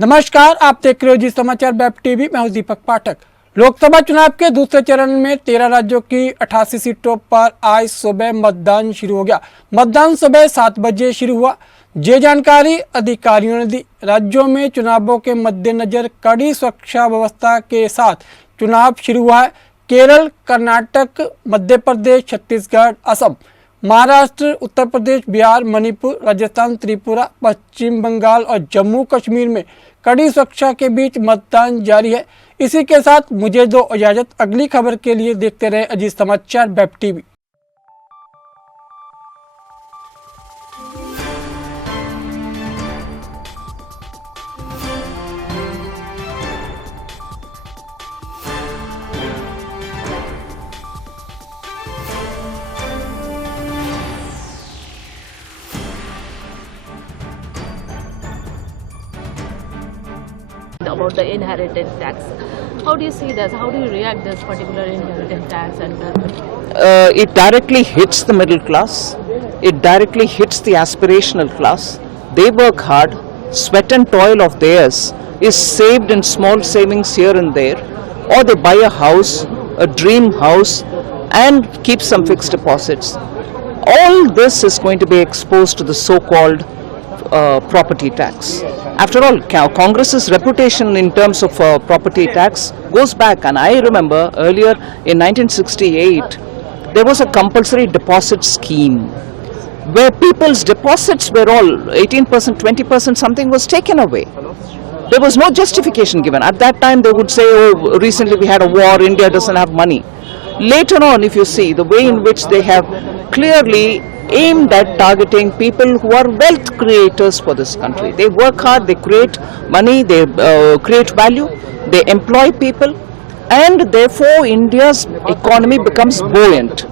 नमस्कार, आप देख रहे हो जी समाचार वेब टीवी। मैं हूं दीपक पाठक। लोकसभा चुनाव के दूसरे चरण में 13 राज्यों की 88 सीटों पर आज सुबह मतदान शुरू हो गया। मतदान सुबह 7 बजे शुरू हुआ। ये जानकारी अधिकारियों ने दी। राज्यों में चुनावों के मद्देनजर कड़ी सुरक्षा व्यवस्था के साथ चुनाव शुरू हुआ है। केरल, कर्नाटक, मध्य प्रदेश, छत्तीसगढ़, असम, महाराष्ट्र, उत्तर प्रदेश, बिहार, मणिपुर, राजस्थान, त्रिपुरा, पश्चिम बंगाल और जम्मू कश्मीर में कड़ी सुरक्षा के बीच मतदान जारी है। इसी के साथ मुझे दो इजाजत। अगली खबर के लिए देखते रहे अजीत समाचार web TV. About the inheritance tax, how do you see this? How do you react this particular inheritance tax? And it directly hits the middle class. It directly hits the aspirational class. They work hard. Sweat and toil of theirs is saved in small savings here and there, or they buy a house, a dream house, and keep some fixed deposits. All this is going to be exposed to the so-called property tax. After all, Congress's reputation in terms of property tax goes back, and I remember earlier in 1968 there was a compulsory deposit scheme where people's deposits were all 18%, 20%, something was taken away. There was no justification given. At that time they would say, oh, recently we had a war, India doesn't have money. Later on, if you see the way in which they have clearly aimed at targeting people who are wealth creators for this country. They work hard, they create money, they create value, they employ people, and therefore India's economy becomes buoyant.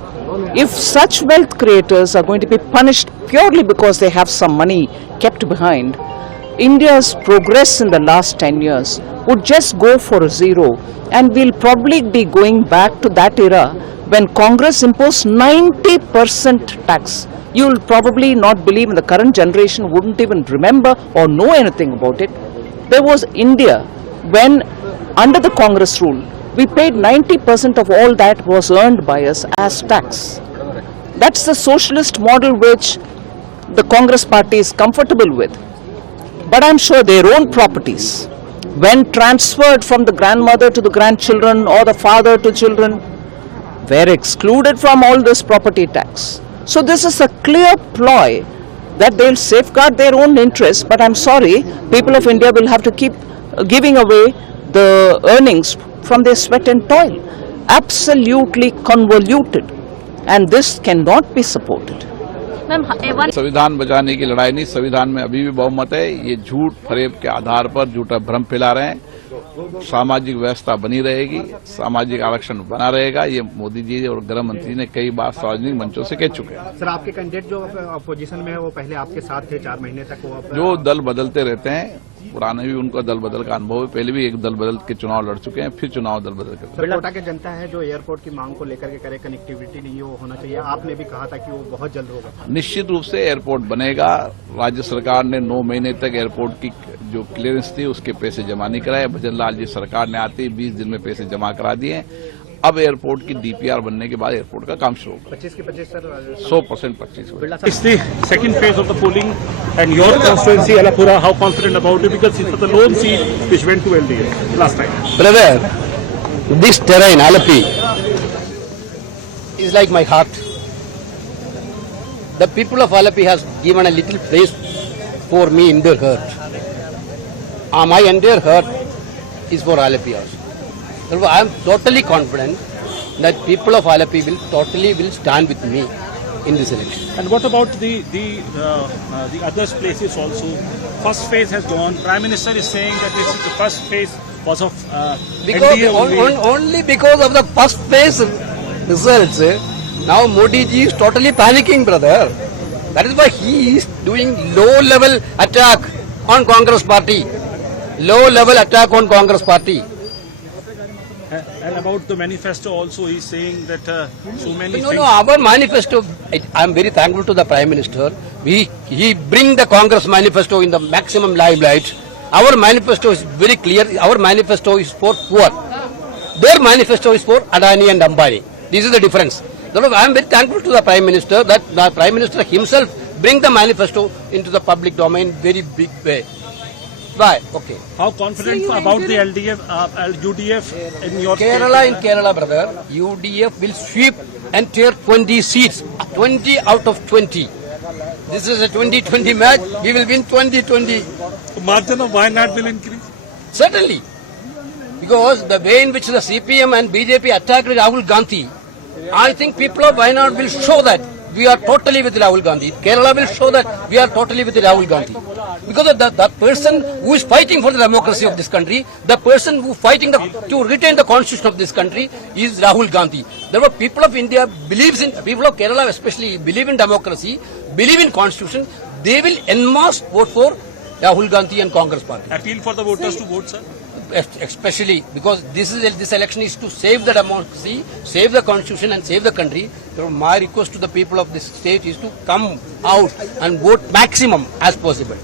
If such wealth creators are going to be punished purely because they have some money kept behind, India's progress in the last 10 years would just go for a zero, and we'll probably be going back to that era when Congress imposed 90% tax. You'll probably not believe, and the current generation wouldn't even remember or know anything about it. There was India when, under the Congress rule, we paid 90% of all that was earned by us as tax. That's the socialist model which the Congress party is comfortable with. But I'm sure their own properties, when transferred from the grandmother to the grandchildren or the father to children, were excluded from all this property tax. So this is a clear ploy that they'll safeguard their own interests, but I'm sorry, people of India will have to keep giving away the earnings from their sweat and toil. Absolutely convoluted, and this cannot be supported. संविधान बचाने की लड़ाई नहीं, संविधान में अभी भी बहुमत है। ये झूठ फरेब के आधार पर झूठा भ्रम फैला रहे हैं। सामाजिक व्यवस्था बनी रहेगी, सामाजिक आरक्षण बना रहेगा। ये मोदी जी और गृह मंत्री ने कई बार सार्वजनिक मंचों से कह चुके हैं। सर, आपके कैंडिडेट जो अपोजिशन में है वो पहले आपके साथ थे 4 महीने तक। वो जो दल बदलते रहते हैं, पुराने भी उनका दल बदल का अनुभव है। पहले भी एक दल बदल के चुनाव लड़ चुके हैं, फिर चुनाव दल बदल के। सर, कोटा की जनता है जो एयरपोर्ट की मांग को लेकर के करे, कनेक्टिविटी नहीं वो होना चाहिए। आपने भी कहा था कि वो बहुत जल्द होगा। निश्चित रूप से एयरपोर्ट बनेगा। राज्य सरकार ने 9 महीने तक एयरपोर्ट की जो क्लियरेंस थी उसके पैसे जमा नहीं कराए। भजन लाल जी सरकार ने आते ही 20 दिन में पैसे जमा करा दिए। अब एयरपोर्ट की डीपीआर बनने के बाद एयरपोर्ट का काम शुरू होगा। 25 के 25 sir 100% 25। It's the second phase of the polling, and your constituency, Alapura, how confident about it? Because it's the lone seat which went to LDA last time. Brother, this terrain, Alapi, is like my heart. The people of Alapi has given a little place for me in their heart. My entire heart is for Alapi also. Therefore, I am totally confident that people of Alapi will stand with me in this election. And what about the other places also? First phase has gone. Prime Minister is saying that this is the first phase was of because NDA only because of the first phase results. Now Modi ji is totally panicking, brother. That is why he is doing low-level attack on Congress party. Low-level attack on Congress party. And about the manifesto also, he's saying that so many things. No, our manifesto, I am very thankful to the Prime Minister. He bring the Congress manifesto in the maximum limelight. Our manifesto is very clear. Our manifesto is for poor. Their manifesto is for Adani and Ambani. This is the difference. Therefore, I am very thankful to the Prime Minister that the Prime Minister himself bring the manifesto into the public domain very big way. Why? Okay. How confident about the UDF in your Kerala, brother, UDF will sweep entire 20 seats. 20 out of 20. This is a 2020 match. We will win 2020. state? Margin of Wayanad will increase. Certainly. Because the way in which the CPM and BJP attacked Rahul Gandhi, I think people of Wayanad will show that we are totally with Rahul Gandhi. Kerala will show that we are totally with Rahul Gandhi. Because the person who is fighting for the democracy of this country, the person who is fighting to retain the constitution of this country is Rahul Gandhi. Therefore, people of India people of Kerala especially believe in democracy, believe in constitution. They will en masse vote for Rahul Gandhi and Congress party. Appeal for the voters to vote, sir. Especially because this election is to save the democracy, save the constitution and save the country. So my request to the people of this state is to come out and vote maximum as possible.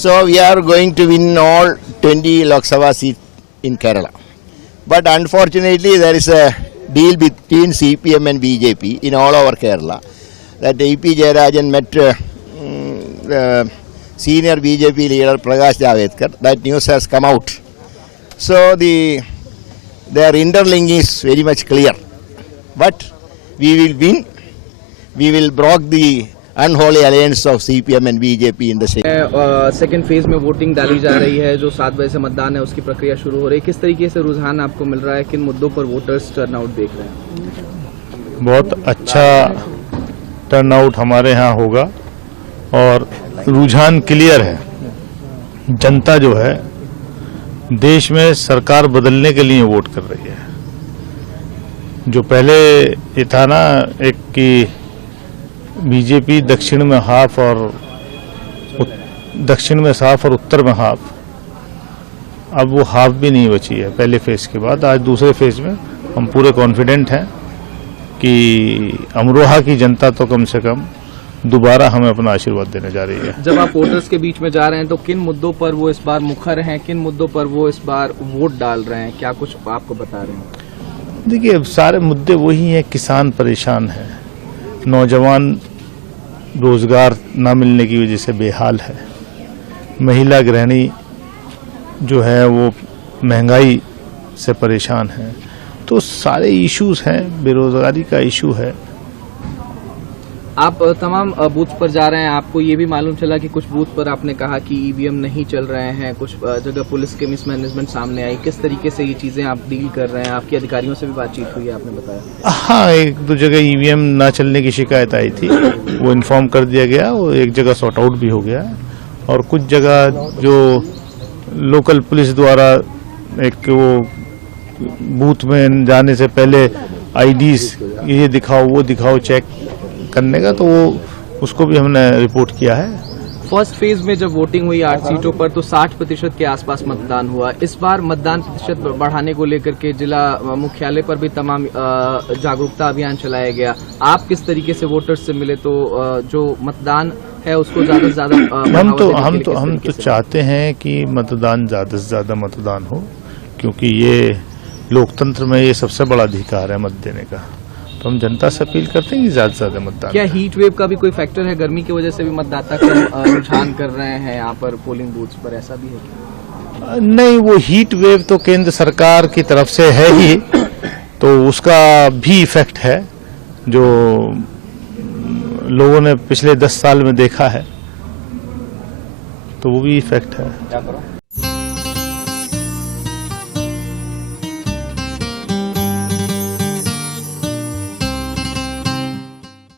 So we are going to win all 20 Lok Sabha seats in Kerala. But unfortunately there is a deal between CPM and BJP in all over Kerala that E.P. Jayarajan met senior BJP leader Prakash Javadekar. That news has come out. So their interlink is very much clear. But we will win. We will break the unholy alliance of CPM and BJP in the state. Second phase में voting डाली जा रही है, जो 7 बजे से मतदान है उसकी प्रक्रिया शुरू हो रही है. किस तरीके से रुझान आपको मिल रहा है, किन मुद्दों पर वोटर्स टर्नआउट देख रहे हैं? बहुत अच्छा टर्नआउट हमारे यहाँ होगा और रुझान क्लियर है. जनता जो है देश में सरकार बदलने के लिए वोट कर रही है. जो पहले ये था ना एक कि बीजेपी दक्षिण में हाफ और दक्षिण में साफ और उत्तर में हाफ, अब वो हाफ भी नहीं बची है पहले फेज के बाद. आज दूसरे फेज में हम पूरे कॉन्फिडेंट हैं कि अमरोहा की जनता तो कम से कम दोबारा हमें अपना आशीर्वाद देने जा रही है. जब आप वोटर्स के बीच में जा रहे हैं तो किन मुद्दों पर वो इस बार मुखर हैं, किन मुद्दों पर वो इस बार वोट डाल रहे हैं, क्या कुछ आपको बता रहे हैं? देखिए सारे मुद्दे वही हैं. किसान परेशान है, नौजवान रोजगार ना मिलने की वजह से बेहाल है, महिला गृहिणी जो है वो महंगाई से परेशान है. तो सारे इश्यूज हैं, बेरोजगारी का इशू है. आप तमाम बूथ पर जा रहे हैं, आपको ये भी मालूम चला कि कुछ बूथ पर आपने कहा कि ईवीएम नहीं चल रहे हैं, कुछ जगह पुलिस के मिसमैनेजमेंट सामने आई. किस तरीके से ये चीजें आप डील कर रहे हैं? आपके अधिकारियों से भी बातचीत हुई है, आपने बताया? हाँ, एक दो जगह ईवीएम ना चलने की शिकायत आई थी, वो इन्फॉर्म कर दिया गया, वो एक जगह सॉर्ट आउट भी हो गया. और कुछ जगह जो लोकल पुलिस द्वारा एक वो बूथ में जाने से पहले आईडीज ये दिखाओ वो दिखाओ चेक करने का, तो वो उसको भी हमने रिपोर्ट किया है. फर्स्ट फेज में जब वोटिंग हुई 8 सीटों पर तो 60% के आसपास मतदान हुआ। इस बार मतदान प्रतिशत बढ़ाने को लेकर के जिला मुख्यालय पर भी तमाम जागरूकता अभियान चलाया गया। आप किस तरीके से वोटर्स से मिले, तो जो मतदान है उसको ज्यादा से ज्यादा हम तो चाहते हैं कि मतदान ज्यादा से ज्यादा मतदान हो, क्योंकि ये लोकतंत्र में ये सबसे बड़ा अधिकार है मत देने का। तो हम जनता से अपील करते हैं कि ज्यादा से ज्यादा मतदान। क्या हीट वेव का भी कोई फैक्टर है? गर्मी की वजह से भी मतदाता कम रुझान कर रहे हैं यहाँ पर पोलिंग बूथ्स पर, ऐसा भी है क्या? नहीं, वो हीट वेव तो केंद्र सरकार की तरफ से है ही, तो उसका भी इफेक्ट है जो लोगों ने पिछले 10 साल में देखा है, तो वो भी इफेक्ट है।